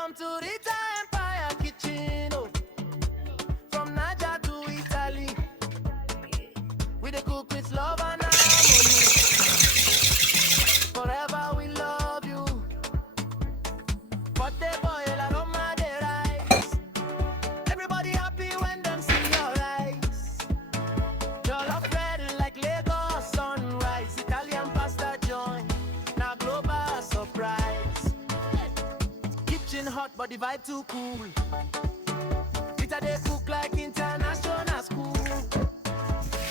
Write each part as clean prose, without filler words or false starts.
Welcome to Rita Empire Kitchen. Oh. From Niger to Italy, we dey cook with love and harmony. Forever we love you. But they boil aroma dey rise. Everybody happy when them see your eyes. Jollof red like Lagos sunrise. Italian pasta joint, now global surprise. Kitchen hot but the vibe too cool. They cook like international school.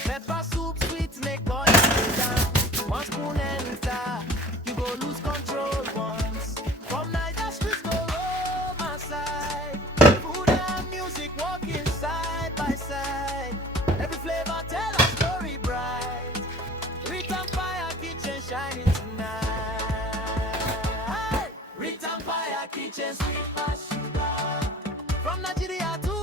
Pepper soup sweet make body down. One spoon enter, you go lose control once. From Niger streets go Roma side. Food and music walking side by side. Every flavor tell a story bright. Rita Empire Kitchen shining tonight. Rita Empire Kitchen sweet as sugar. From Nigeria to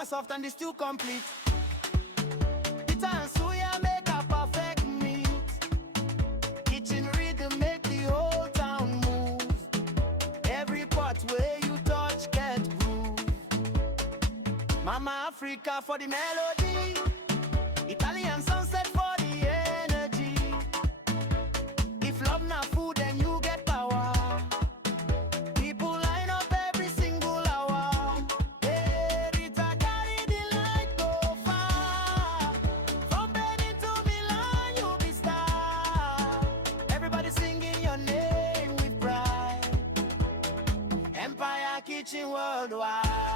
more soft and it's still complete. Pita and suya make a perfect meat. Kitchen rhythm make the whole town move. Every pot where you touch get groove. Mama Africa for the melody. Italian sunset for the energy. If love not food then you get power. People line up every single hour. Kitchen worldwide.